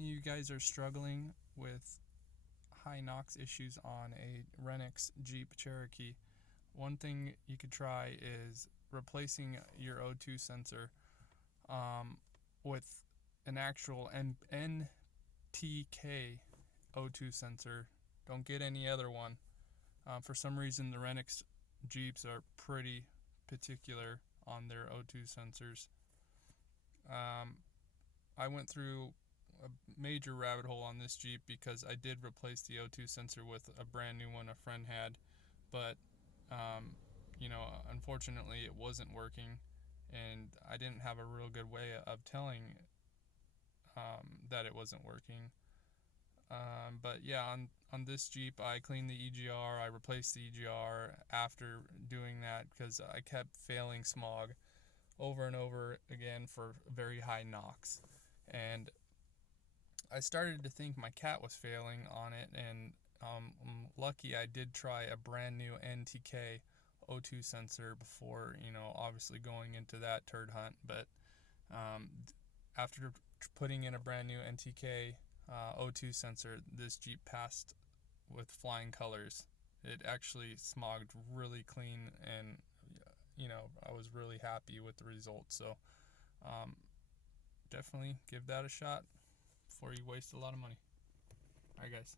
any of you guys are struggling with high NOx issues on a Renix Jeep Cherokee, one thing you could try is replacing your O2 sensor with an actual NTK O2 sensor. Don't get any other one. For some reason, the Renix Jeeps are pretty particular on their O2 sensors. I went through a major rabbit hole on this Jeep because I did replace the O2 sensor with a brand new one a friend had, but unfortunately it wasn't working, and I didn't have a real good way of telling that it wasn't working. But yeah, on this Jeep, I cleaned the EGR. I replaced the EGR after doing that because I kept failing Smog over and over again for very high NOx. And I started to think my cat was failing on it, and I'm lucky I did try a brand new NTK O2 sensor before, obviously going into that turd hunt. But after putting in a brand new NTK O2 sensor, this Jeep passed with flying colors. It actually smogged really clean, and I was really happy with the results. So definitely give that a shot before you waste a lot of money. Alright guys.